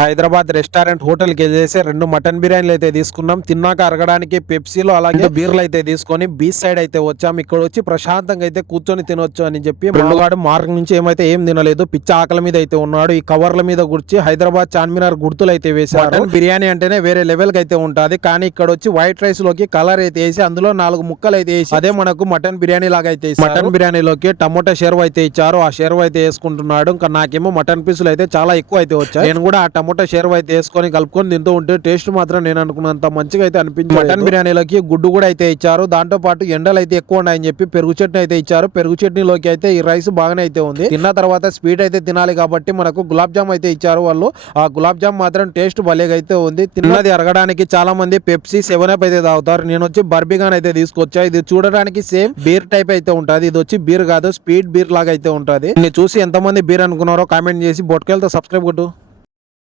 Hyderabad restaurant hotel కి వెళ్ళేసి 2 mutton బిర్యానీలు అయితే తీసుకున్నాం. తిన్నాక అరగడానికి పెప్సీలో అలాగే బీర్లు అయితే తీసుకొని బీచ్ సైడ్ అయితే వచ్చాం. ఇక్కడ వచ్చి ప్రశాంతంగా అయితే కూర్చొని తినొచ్చు అని చెప్పి పిల్లగాడు మార్గం నుంచి ఏం తినలేదు, పిచ్చ ఆకలి మీద అయితే ఉన్నాడు. ఈ కవర్ల మీద గుర్చి హైదరాబాద్ చార్మినార్ గుర్తులు అయితే వేశారు. మటన్ బిర్యానీ అంటేనే వేరే లెవెల్ కి అయితే ఉంటది, కానీ ఇక్కడ వచ్చి వైట్ రైస్ లోకి కలర్ అయితే వేసి అందులో 4 ముక్కలు అయితే వేసి అదే మనకు మటన్ బిర్యానీ లాగా అయితే మటన్ బిర్యానీలోకి టమోటా షెర్వ అయితే ఇచ్చారు. ఆ షెర్వ అయితే వేసుకుంటున్నాడు. ఇంకా నాకేమో మటన్ పీసులు అయితే చాలా ఎక్కువ అయితే వచ్చాయి. నేను కూడా ఆ టమోటా షెర్వ అయితే వేసుకొని కలుపుకొని తింటూ ఉంటే టేస్ట్ మాత్రం నేను అనుకున్నంత మంచిగా అయితే అనిపించింది. మటన్ బిర్యానీలోకి గుడ్డు కూడా అయితే ఇచ్చారు. దాంతో పాటు ఎండలు అయితే ఎక్కువ ఉన్నాయని చెప్పి పెరుగు చట్నీ అయితే ఇచ్చారు. పెరుగు చట్నీలోకి అయితే ఈ రైస్ బాగానే అయితే ఉంది. తిన్న తర్వాత స్వీట్ అయితే తినాలి కాబట్టి మనకు గులాబ్ జామ్ అయితే ఇచ్చారు వాళ్ళు. ఆ గులాబ్ జామ్ మాత్రం టేస్ట్ భలేగా అయితే ఉంది. తిన్నది అరగడానికి చాలా మంది పెప్సీ 7up అయితే తాగుతారు. నేను వచ్చి బర్బిగాన్ అయితే తీసుకొచ్చా. ఇది చూడడానికి సేమ్ బీర్ టైప్ అయితే ఉంటది. ఇది వచ్చి బీర్ కాదు, స్పీడ్ బీర్ లాగా అయితే ఉంటది. నేను చూసి ఎంతమంది బీర్ అనుకున్నారో కామెంట్ చేసి బొట్కెళ్తే సబ్స్క్రైబ్ కొట్టు.